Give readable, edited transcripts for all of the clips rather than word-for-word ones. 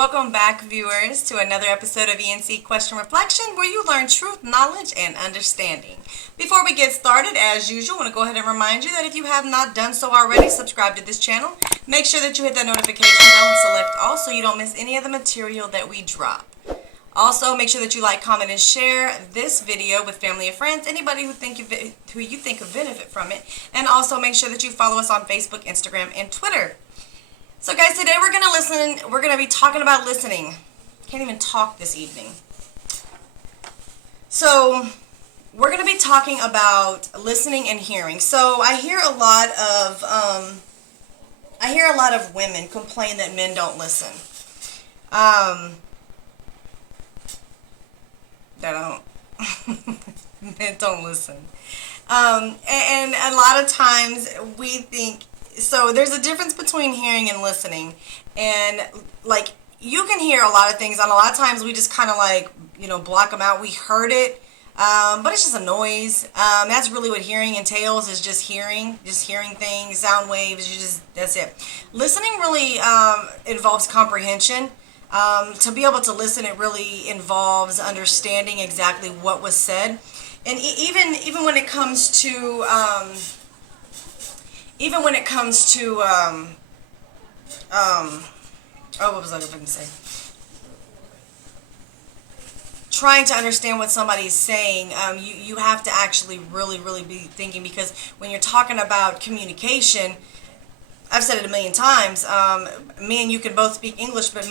Welcome back, viewers, to another episode of E&C Question Reflection, where you learn truth, knowledge, and understanding. Before we get started, as usual, I want to go ahead and remind you that if you have not done so already, subscribe to this channel. Make sure that you hit that notification bell and select all so you don't miss any of the material that we drop. Also, make sure that you like, comment, and share this video with family and friends, anybody who you think could benefit from it. And also make sure that you follow us on Facebook, Instagram, and Twitter. So guys, today we're going to be talking about listening. Can't even talk this evening. So we're going to be talking about listening and hearing. So I hear a lot of women complain that men don't listen. Men don't listen. And a lot of times we think, so there's a difference between hearing and listening. And like, you can hear a lot of things, and a lot of times we just kind of like, block them out. We heard it, but it's just a noise. That's really what hearing entails, is just hearing things, sound waves. That's it. Listening really involves comprehension. To be able to listen, it really involves understanding exactly what was said. And even when it comes to what was I going to say? Trying to understand what somebody's saying, you have to actually really be thinking, because when you're talking about communication, I've said it a million times, me and you can both speak English, but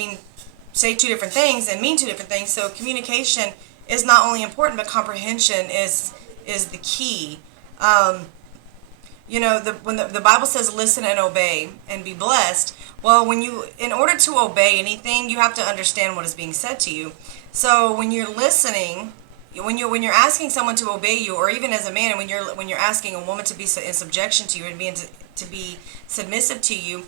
say two different things and mean two different things. So communication is not only important, but comprehension is the key. When the Bible says listen and obey and be blessed, well, in order to obey anything, you have to understand what is being said to you. So when you're listening, when you're asking someone to obey you, or even as a man, when you're asking a woman to be in subjection to you and to be submissive to you,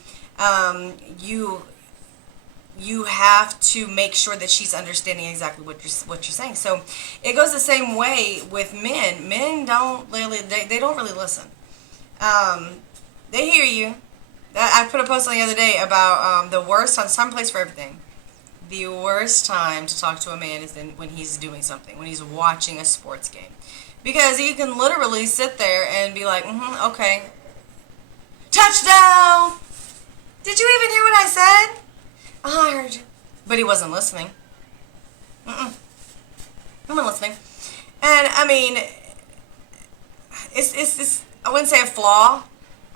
you have to make sure that she's understanding exactly what you're saying. So it goes the same way with men. Men don't really listen. They hear you. I put a post on the other day about the worst time. Some place for everything. The worst time to talk to a man is when he's doing something, when he's watching a sports game, because he can literally sit there and be like, okay, touchdown. Did you even hear what I said? Oh, I heard you. But he wasn't listening. He wasn't listening. And it's I wouldn't say a flaw,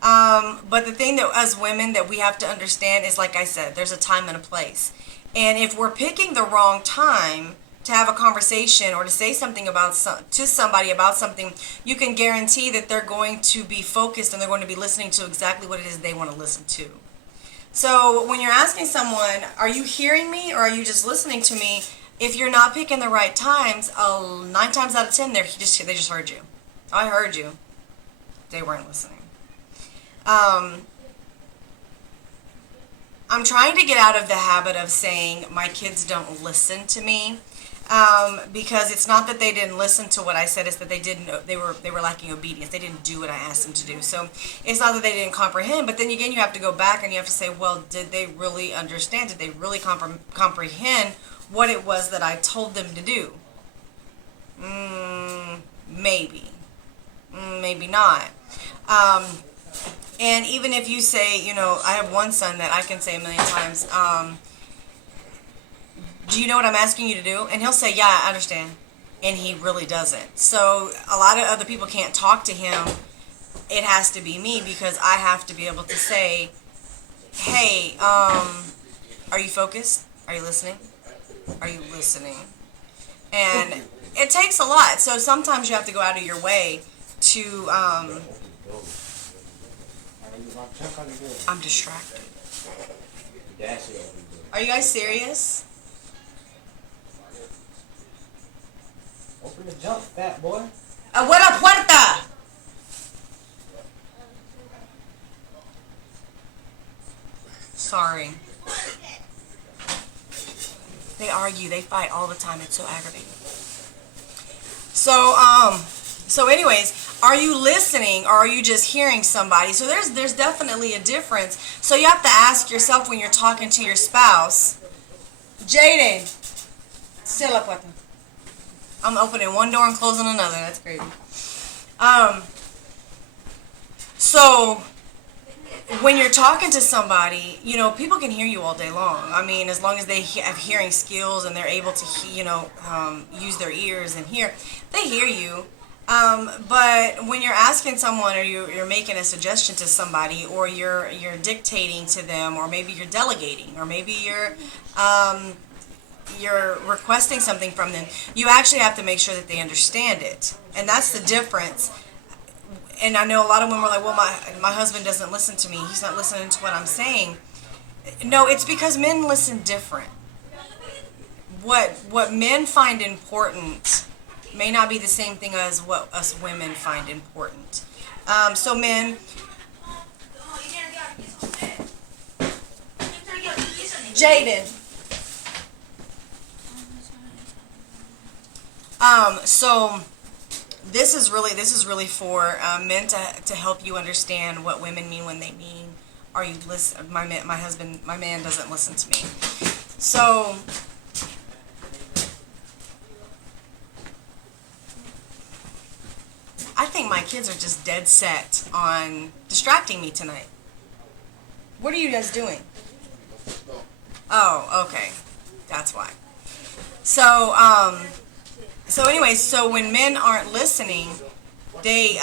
but the thing that as women that we have to understand is, like I said, there's a time and a place. And if we're picking the wrong time to have a conversation or to say something to somebody about something, you can guarantee that they're going to be focused and they're going to be listening to exactly what it is they want to listen to. So when you're asking someone, are you hearing me or are you just listening to me? If you're not picking the right times, 9 times out of 10, they just heard you. I heard you. They weren't listening. I'm trying to get out of the habit of saying my kids don't listen to me, because it's not that they didn't listen to what I said, it's that they were lacking obedience. They didn't do what I asked them to do. So it's not that they didn't comprehend, but then again, you have to go back and you have to say, well, did they really understand? Did they really comprehend what it was that I told them to do? Maybe. Maybe not. And even if you say, I have one son that I can say a million times, do you know what I'm asking you to do? And he'll say, yeah, I understand. And he really doesn't. So a lot of other people can't talk to him. It has to be me, because I have to be able to say, hey, are you focused? Are you listening? Are you listening? And it takes a lot. So sometimes you have to go out of your way to, I'm distracted. Are you guys serious? Open the jump, fat boy. Buena puerta! Sorry. They argue, they fight all the time. It's so aggravating. So anyways, are you listening or are you just hearing somebody? So there's definitely a difference. So you have to ask yourself when you're talking to your spouse, Jaden, still la puerta. I'm opening one door and closing another. That's crazy. So when you're talking to somebody, people can hear you all day long. I mean, as long as they have hearing skills and they're able to, use their ears and hear, they hear you. But when you're asking someone, or you're making a suggestion to somebody, or you're dictating to them, or maybe you're delegating, or maybe you're requesting something from them, you actually have to make sure that they understand it, and that's the difference. And I know a lot of women are like, well, my husband doesn't listen to me. He's not listening to what I'm saying. No, it's because men listen different. What men find important may not be the same thing as what us women find important. So men, Jaden. So this is really for men to help you understand what women mean when they mean, are you listen? My man doesn't listen to me. So I think my kids are just dead set on distracting me tonight. What are you guys doing? Oh, okay, that's why. So anyway, so when men aren't listening, they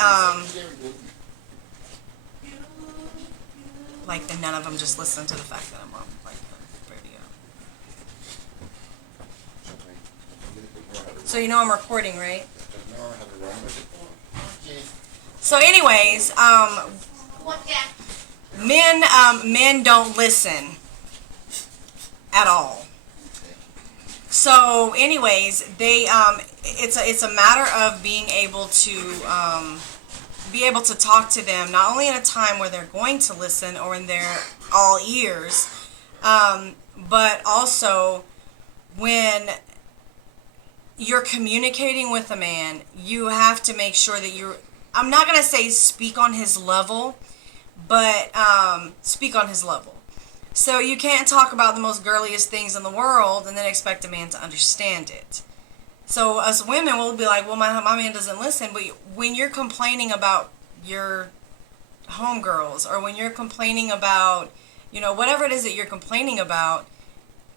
like none of them just listen to the fact that I'm on like the radio. So I'm recording, right? So anyways, men don't listen at all. So anyways, they it's a matter of being able to talk to them, not only at a time where they're going to listen or when they're all ears, but also when you're communicating with a man, you have to make sure that I'm not going to say speak on his level, but speak on his level. So you can't talk about the most girliest things in the world and then expect a man to understand it. So us women will be like, well, my man doesn't listen. But when you're complaining about your homegirls, or when you're complaining about, whatever it is that you're complaining about,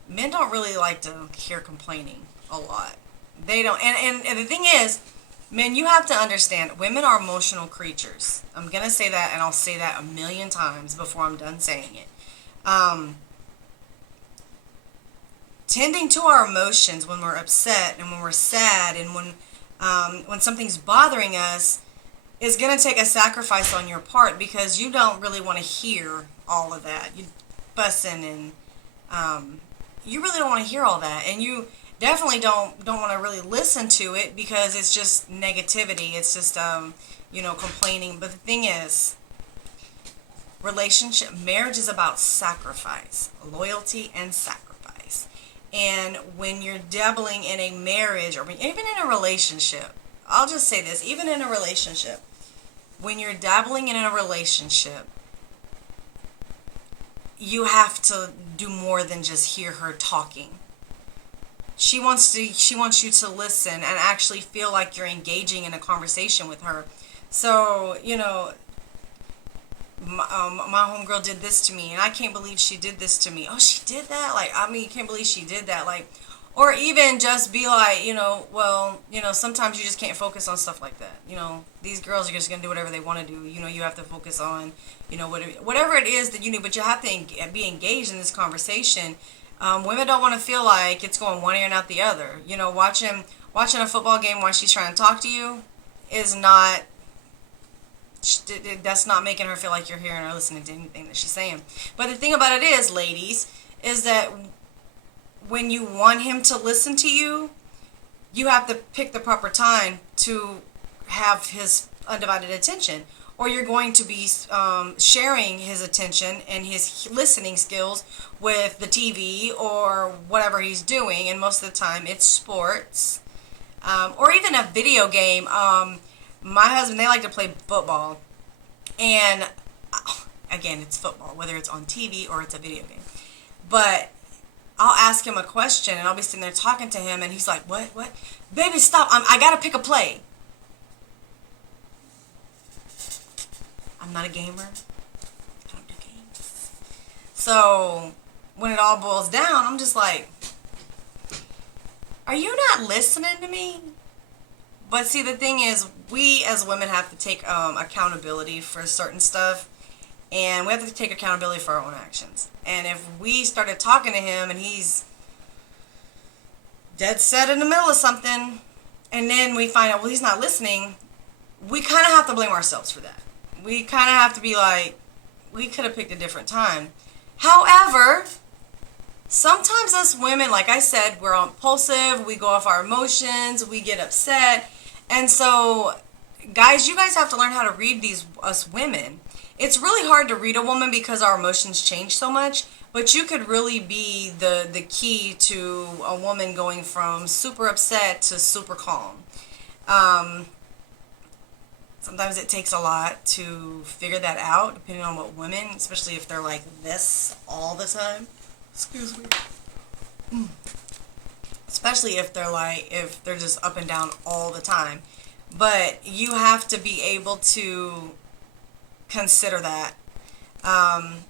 men don't really like to hear complaining a lot. They don't. And the thing is, men, you have to understand, women are emotional creatures. I'm going to say that, and I'll say that a million times before I'm done saying it. Tending to our emotions when we're upset and when we're sad and when something's bothering us is going to take a sacrifice on your part, because you don't really want to hear all of that. You fussing and you really don't want to hear all that, and you definitely don't want to really listen to it, because it's just negativity. It's just complaining. But the thing is, marriage is about sacrifice, loyalty, and sacrifice. And when you're dabbling in a marriage, or even in a relationship, I'll just say this, even in a relationship, when you're dabbling in a relationship, you have to do more than just hear her talking. She wants you to listen and actually feel like you're engaging in a conversation with her. So, my homegirl did this to me, and I can't believe she did this to me. Oh, she did that? Can't believe she did that. Or even just be like, sometimes you just can't focus on stuff like that. These girls are just going to do whatever they want to do. You have to focus on, whatever it is that you need, but you have to be engaged in this conversation. Women don't want to feel like it's going one ear and out the other. Watching a football game while she's trying to talk to you is not... that's not making her feel like you're hearing or listening to anything that she's saying. But the thing about it is, ladies, is that when you want him to listen to you, you have to pick the proper time to have his undivided attention, or you're going to be sharing his attention and his listening skills with the TV or whatever he's doing. And most of the time it's sports, or even a video game. My husband, they like to play football, and again, it's football, whether it's on TV or it's a video game. But I'll ask him a question and I'll be sitting there talking to him and he's like, what? Baby, stop. I gotta pick a play. I'm not a gamer. I don't do games. So when it all boils down, I'm just like, are you not listening to me? But see, the thing is, we as women have to take accountability for certain stuff. And we have to take accountability for our own actions. And if we started talking to him and he's dead set in the middle of something, and then we find out, well, he's not listening, we kind of have to blame ourselves for that. We kind of have to be like, we could have picked a different time. However, sometimes us women, like I said, we're impulsive, we go off our emotions, we get upset. And so, guys, you guys have to learn how to read us women. It's really hard to read a woman because our emotions change so much, but you could really be the key to a woman going from super upset to super calm. Sometimes it takes a lot to figure that out, depending on what women, especially if they're like this all the time. Excuse me. Especially if they're just up and down all the time. But you have to be able to consider that. And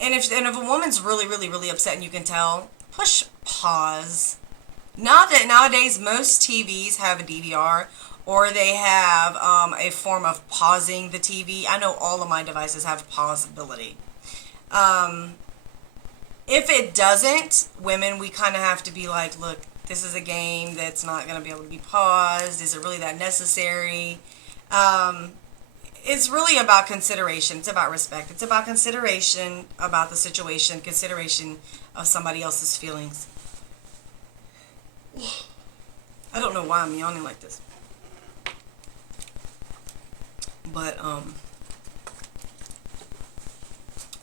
if a woman's really, really, really upset and you can tell, push pause. Now that nowadays most TVs have a DVR or they have a form of pausing the TV. I know all of my devices have pause ability. If it doesn't, women, we kind of have to be like, look, this is a game that's not going to be able to be paused. Is it really that necessary? It's really about consideration. It's about respect. It's about consideration about the situation, consideration of somebody else's feelings. I don't know why I'm yawning like this. But,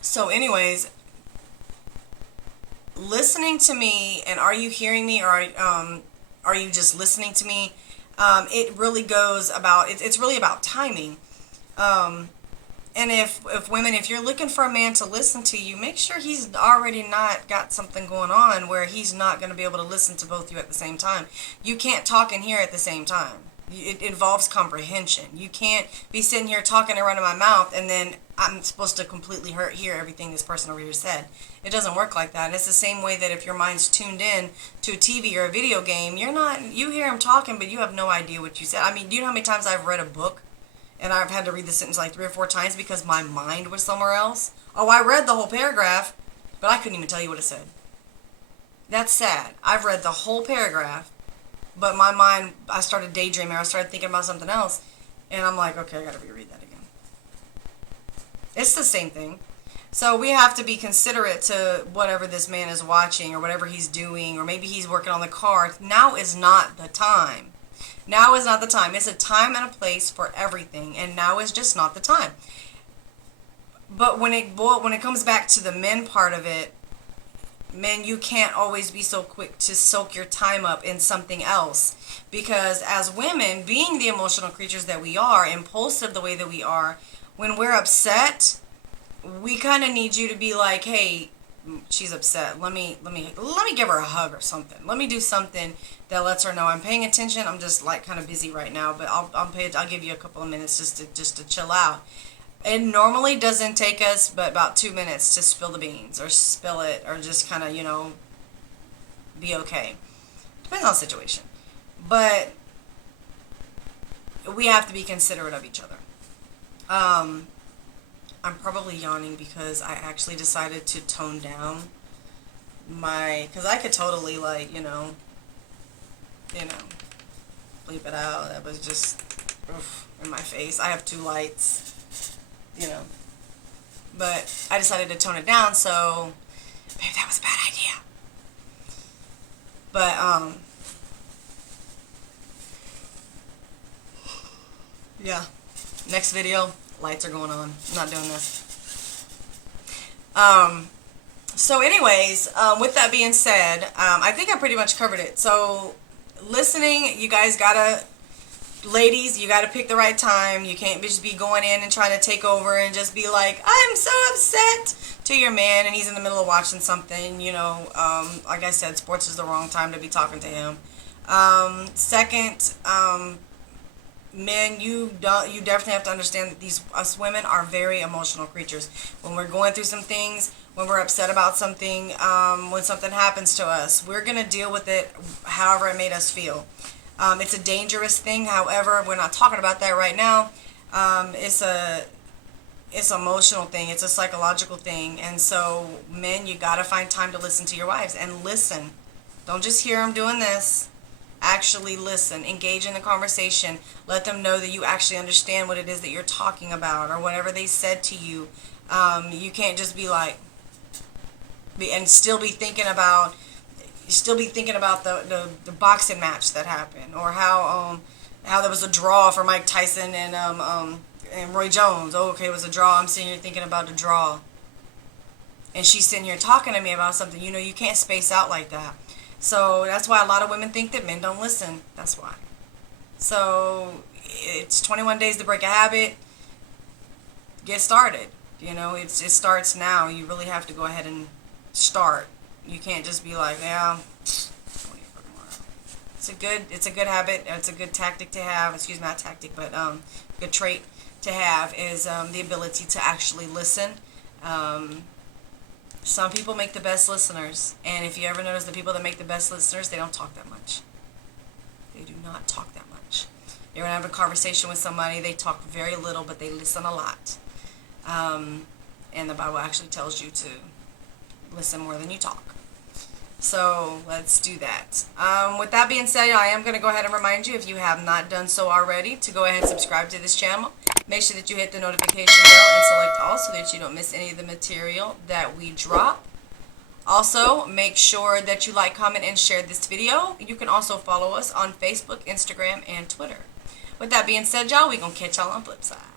so anyways, listening to me, and are you hearing me, or are you just listening to me? It really goes about, it's really about timing. And if women, if you're looking for a man to listen to you, make sure he's already not got something going on where he's not going to be able to listen to both you at the same time. You can't talk and hear at the same time. It involves comprehension. You can't be sitting here talking and running my mouth and then I'm supposed to completely hear everything this person over here said. It doesn't work like that. And it's the same way that if your mind's tuned in to a TV or a video game, you hear him talking, but you have no idea what you said. I mean, do you know how many times I've read a book and I've had to read the sentence like 3 or 4 times because my mind was somewhere else? Oh, I read the whole paragraph, but I couldn't even tell you what it said. That's sad. I've read the whole paragraph, but my mind, I started daydreaming. I started thinking about something else, and I'm like, okay, I got to reread that again. It's the same thing. So we have to be considerate to whatever this man is watching or whatever he's doing, or maybe he's working on the car. Now is not the time. Now is not the time. It's a time and a place for everything, and now is just not the time. But when it comes back to the men part of it, men, you can't always be so quick to soak your time up in something else. Because as women, being the emotional creatures that we are, impulsive the way that we are, when we're upset, we kind of need you to be like, hey, she's upset. Let me give her a hug or something. Let me do something that lets her know I'm paying attention. I'm just like kind of busy right now, but I'll give you a couple of minutes just to chill out. It normally doesn't take us but about 2 minutes to spill the beans or spill it or just kind of, be okay. Depends on the situation. But we have to be considerate of each other. I'm probably yawning because I actually decided to tone down because I could totally bleep it out. That was just in my face. I have 2 lights. But I decided to tone it down, so maybe that was a bad idea. But, yeah, next video, lights are going on. I'm not doing this. So anyways, with that being said, I think I pretty much covered it. So listening, you guys gotta ladies, you got to pick the right time. You can't just be going in and trying to take over and just be like, I'm so upset to your man and he's in the middle of watching something. Like I said, sports is the wrong time to be talking to him. Second, men, you definitely have to understand that us women are very emotional creatures. When we're going through some things, when we're upset about something, when something happens to us, we're gonna deal with it however it made us feel. It's a dangerous thing. However, we're not talking about that right now. It's an emotional thing. It's a psychological thing. And so, men, you gotta find time to listen to your wives and listen. Don't just hear them doing this. Actually listen, engage in the conversation, let them know that you actually understand what it is that you're talking about or whatever they said to you. You can't just be like, and still be thinking about the boxing match that happened, or how there was a draw for Mike Tyson and Roy Jones. Oh, okay, it was a draw. I'm sitting here thinking about the draw, and she's sitting here talking to me about something. You can't space out like that. So that's why a lot of women think that men don't listen. That's why. So it's 21 days to break a habit. Get started. It starts now. You really have to go ahead and start. You can't just be like, yeah, it's a good habit. It's a good tactic to have. Excuse me, not tactic, but good trait to have is the ability to actually listen. Some people make the best listeners, and if you ever notice the people that make the best listeners, they don't talk that much. They do not talk that much. You're going to have a conversation with somebody, they talk very little, but they listen a lot. And the Bible actually tells you to listen more than you talk. So let's do that. With that being said, I am going to go ahead and remind you, if you have not done so already, to go ahead and subscribe to this channel. Make sure that you hit the notification bell and select all so that you don't miss any of the material that we drop. Also, make sure that you like, comment, and share this video. You can also follow us on Facebook, Instagram, and Twitter. With that being said, y'all, we're going to catch y'all on the flip side.